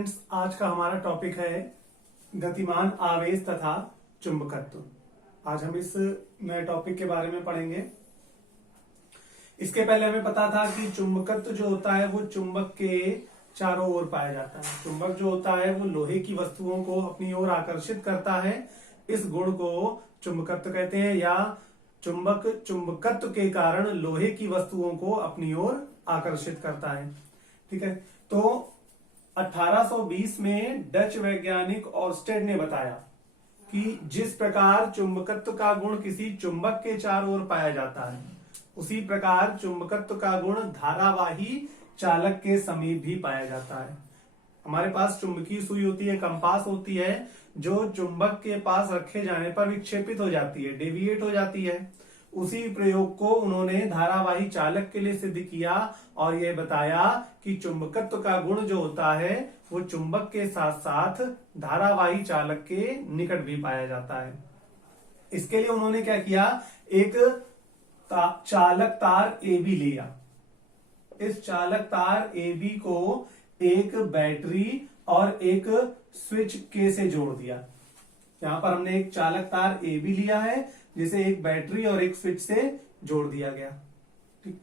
आज का हमारा टॉपिक है गतिमान आवेश तथा चुंबकत्व। आज हम इस नए टॉपिक के बारे में पढ़ेंगे। इसके पहले हमें पता था कि चुंबकत्व जो होता है वो चुंबक के चारों ओर पाया जाता है। चुंबक जो होता है वो लोहे की वस्तुओं को अपनी ओर आकर्षित करता है। इस गुण को चुंबकत्व कहते हैं, या चुंबक चुंबकत्व के कारण लोहे की वस्तुओं को अपनी ओर आकर्षित करता है। ठीक है, तो 1820 में डच वैज्ञानिक ऑर्स्टेड ने बताया कि जिस प्रकार चुंबकत्व का गुण किसी चुंबक के चारों ओर पाया जाता है, उसी प्रकार चुंबकत्व का गुण धारावाही चालक के समीप भी पाया जाता है। हमारे पास चुंबकीय सुई होती है, कंपास होती है, जो चुंबक के पास रखे जाने पर विक्षेपित हो जाती है, डेविएट हो जाती है। उसी प्रयोग को उन्होंने धारावाही चालक के लिए सिद्ध किया और यह बताया कि चुंबकत्व का गुण जो होता है वो चुंबक के साथ साथ धारावाही चालक के निकट भी पाया जाता है। इसके लिए उन्होंने क्या किया, एक चालक तार AB लिया। इस चालक तार AB को एक बैटरी और एक स्विच K से जोड़ दिया। यहां पर हमने एक चालक तार AB लिया है जिसे एक बैटरी और एक स्विच से जोड़ दिया गया। ठीक,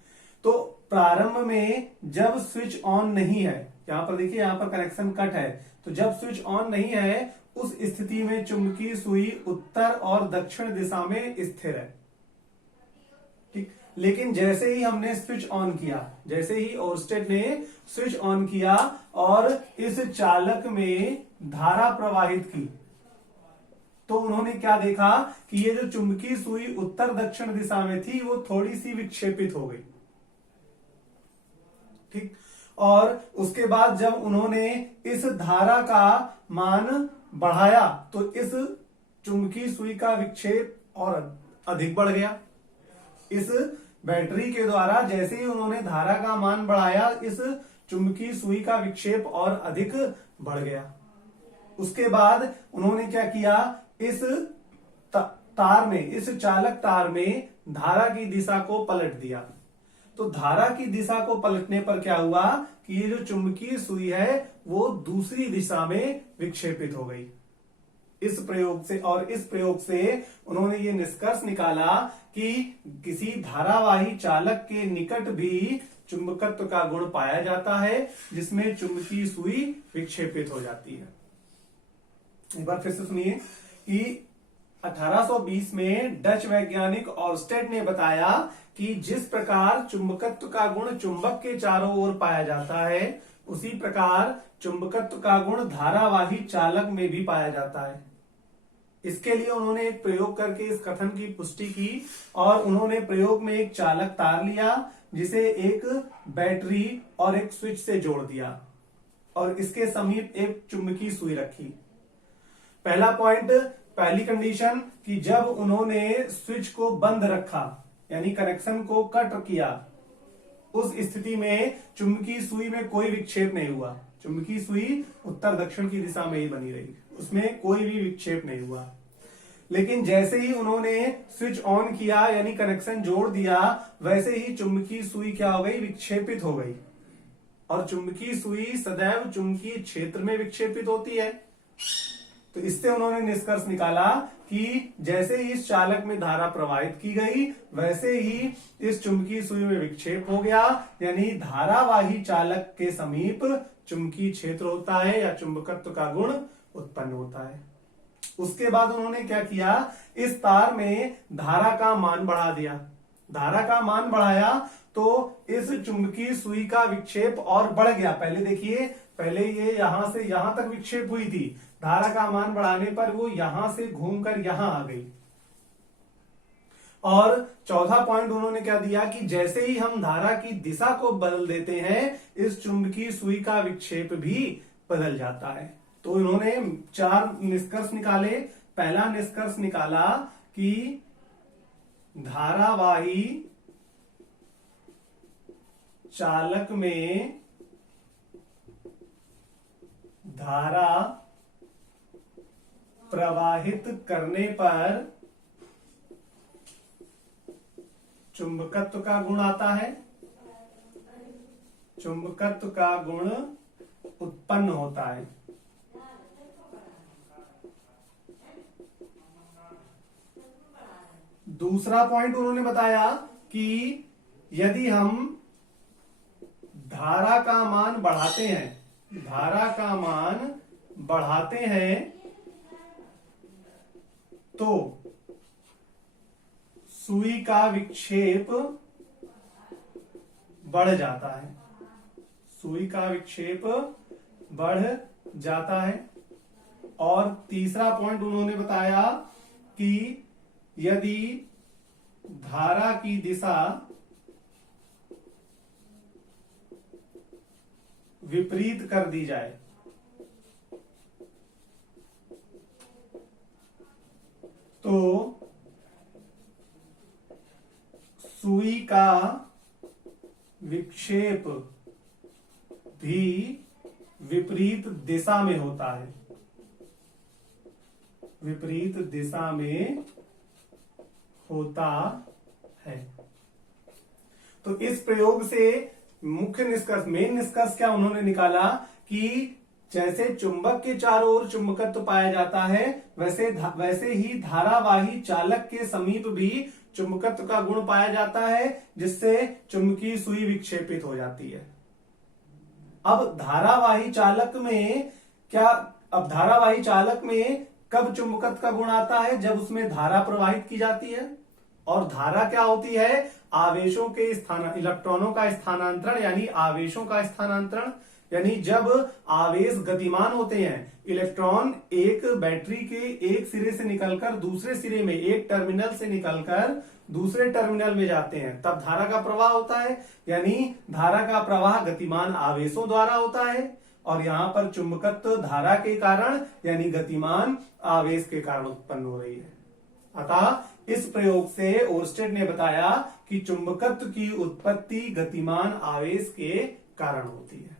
तो प्रारंभ में जब स्विच ऑन नहीं है, यहां पर देखिए यहां पर कनेक्शन कट है, तो जब स्विच ऑन नहीं है उस स्थिति में चुंबकीय सुई उत्तर और दक्षिण दिशा में स्थिर है। ठीक, लेकिन जैसे ही हमने स्विच ऑन किया, जैसे ही ओर्स्टेड ने स्विच ऑन किया और इस चालक में धारा प्रवाहित की, तो उन्होंने क्या देखा कि ये जो चुंबकीय सुई उत्तर दक्षिण दिशा में थी वो थोड़ी सी विक्षेपित हो गई। ठीक, और उसके बाद जब उन्होंने इस धारा का मान बढ़ाया तो इस चुंबकीय सुई का विक्षेप और अधिक बढ़ गया। इस बैटरी के द्वारा जैसे ही उन्होंने धारा का मान बढ़ाया, इस चुंबकीय सुई का विक्षेप और अधिक बढ़ गया। उसके बाद उन्होंने क्या किया, इस तार में, इस चालक तार में धारा की दिशा को पलट दिया। तो धारा की दिशा को पलटने पर क्या हुआ कि ये जो चुंबकीय सुई है वो दूसरी दिशा में विक्षेपित हो गई। इस प्रयोग से उन्होंने ये निष्कर्ष निकाला कि किसी धारावाही चालक के निकट भी चुंबकत्व का गुण पाया जाता है जिसमें चुंबकीय सुई विक्षेपित हो जाती है। एक बार फिर से सुनिए कि 1820 में डच वैज्ञानिक ऑर्स्टेड ने बताया कि जिस प्रकार चुंबकत्व का गुण चुंबक के चारों ओर पाया जाता है, उसी प्रकार चुंबकत्व का गुण धारावाही चालक में भी पाया जाता है। इसके लिए उन्होंने एक प्रयोग करके इस कथन की पुष्टि की और उन्होंने प्रयोग में एक चालक तार लिया जिसे एक बैटरी और एक स्विच से जोड़ दिया और इसके समीप एक चुंबकीय सुई रखी। पहला पॉइंट, पहली कंडीशन कि जब उन्होंने स्विच को बंद रखा यानी कनेक्शन को कट किया, उस स्थिति में चुंबकीय सुई में कोई विक्षेप नहीं हुआ। चुंबकीय सुई उत्तर दक्षिण की दिशा में ही बनी रही, उसमें कोई भी विक्षेप नहीं हुआ। लेकिन जैसे ही उन्होंने स्विच ऑन किया यानी कनेक्शन जोड़ दिया, वैसे ही चुंबकीय सुई क्या हो गई, विक्षेपित हो गई। और चुंबकीय सुई सदैव चुंबकीय क्षेत्र में विक्षेपित होती है। तो इससे उन्होंने निष्कर्ष निकाला कि जैसे ही इस चालक में धारा प्रवाहित की गई, वैसे ही इस चुंबकीय सुई में विक्षेप हो गया, यानी धारावाही चालक के समीप चुंबकीय क्षेत्र होता है या चुंबकत्व का गुण उत्पन्न होता है। उसके बाद उन्होंने क्या किया, इस तार में धारा का मान बढ़ा दिया। धारा का मान बढ़ाया तो इस चुंबकीय सुई का विक्षेप और बढ़ गया। पहले देखिए, पहले ये यहां से यहां तक विक्षेप हुई थी, धारा का मान बढ़ाने पर वो यहां से घूमकर यहां आ गई। और चौथा पॉइंट उन्होंने क्या दिया कि जैसे ही हम धारा की दिशा को बदल देते हैं, इस चुंबकीय सुई का विक्षेप भी बदल जाता है। तो इन्होंने 4 निष्कर्ष निकाले। पहला निष्कर्ष निकाला कि धारावाही चालक में धारा प्रवाहित करने पर चुंबकत्व का गुण आता है। चुंबकत्व का गुण उत्पन्न होता है। दूसरा पॉइंट उन्होंने बताया कि यदि हम धारा का मान बढ़ाते हैं, धारा का मान बढ़ाते हैं तो सुई का विक्षेप बढ़ जाता है, सुई का विक्षेप बढ़ जाता है। और तीसरा पॉइंट उन्होंने बताया कि यदि धारा की दिशा विपरीत कर दी जाए तो सुई का विक्षेप भी विपरीत दिशा में होता है, विपरीत दिशा में होता है। तो इस प्रयोग से मुख्य निष्कर्ष, मेन निष्कर्ष क्या उन्होंने निकाला कि जैसे चुंबक के चारों ओर चुंबकत्व पाया जाता है, वैसे ही धारावाही चालक के समीप भी चुंबकत्व का गुण पाया जाता है, जिससे चुंबकीय सुई विक्षेपित हो जाती है। अब धारावाही चालक में कब चुंबकत्व का गुण आता है? जब उसमें धारा प्रवाहित की जाती है। और धारा क्या होती है? आवेशों के इलेक्ट्रॉनों का स्थानांतरण, यानी आवेशों का स्थानांतरण। यानी जब आवेश गतिमान होते हैं, इलेक्ट्रॉन एक बैटरी के एक सिरे से निकलकर दूसरे सिरे में, एक टर्मिनल से निकलकर दूसरे टर्मिनल में जाते हैं, तब धारा का प्रवाह होता है। यानी धारा का प्रवाह गतिमान आवेशों द्वारा होता है। और यहां पर चुंबकत्व धारा के कारण यानी गतिमान आवेश के कारण उत्पन्न हो रही है। अतः इस प्रयोग से ओर्स्टेड ने बताया कि चुंबकत्व की उत्पत्ति गतिमान आवेश के कारण होती है।